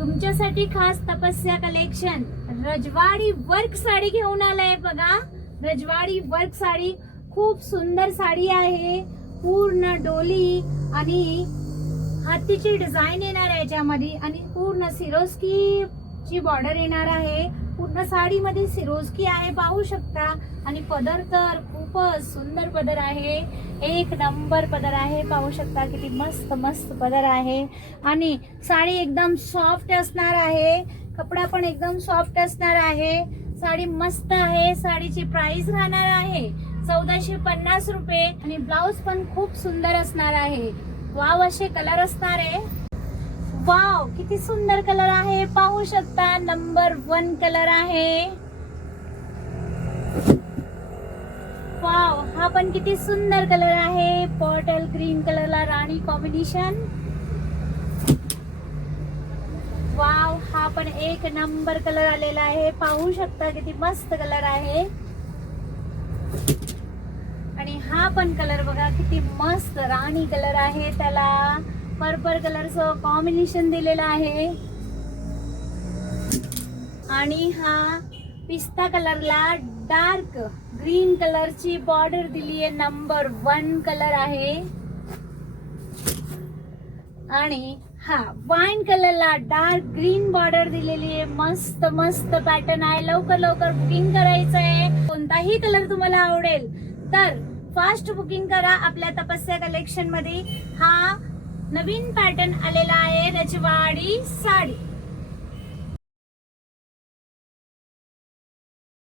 तुमच्यासाठी खास तपस्या कलेक्शन रजवाडी वर्क साडी घेऊन आलाय बघा. रजवाडी वर्क साडी खूप सुंदर साडी आहे. पूर्ण डोली आणि हातीची डिझाईन येणार आहे याच्यामध्ये आणि पूर्ण सिरोस्की ची बॉर्डर येणार आहे. पूर्ण साडीमध्ये सिरोस्की आहे पाहू शकता. आणि पदर तर खूपच सुंदर पदर आहे. एक नंबर पदर आहे पाहू शकता. किती मस्त मस्त पदर आहे. आणि साडी एकदम सॉफ्ट असणार आहे. कपडा पण एकदम सॉफ्ट असणार आहे. साडी मस्त आहे. साडीची प्राइस राहणार आहे 1450 रुपये. आणि ब्लाउज पण खूप सुंदर असणार आहे. वाव असे कलर असणार आहे. वाव किती सुंदर कलर आहे पाहू शकता. नंबर 1 कलर आहे. वाव हा पण किती सुंदर कलर आहे. पर्पल ग्रीन कलरला राणी कॉम्बिनेशन. वाव हा पण एक नंबर कलर आलेला आहे पाहू शकता. किती मस्त कलर आहे. आणि हा पण कलर बघा किती मस्त राणी कलर आहे. त्याला पर्पल कलरचं कॉम्बिनेशन दिलेलं आहे. आणि हा पिस्ता कलरला डार्क ग्रीन कलरची बॉर्डर दिली आहे. नंबर 1 कलर आहे. आणि हा वाईन कलरला डार्क ग्रीन बॉर्डर दिलेली आहे. मस्त मस्त पॅटर्न आहे. लवकर लवकर बुकिंग करायचं आहे. कोणताही कलर तुम्हाला आवडेल तर फास्ट बुकिंग करा आपल्या तपस्या कलेक्शन मध्ये. हा नवीन पॅटर्न आलेला आहे रजवाडी साडी.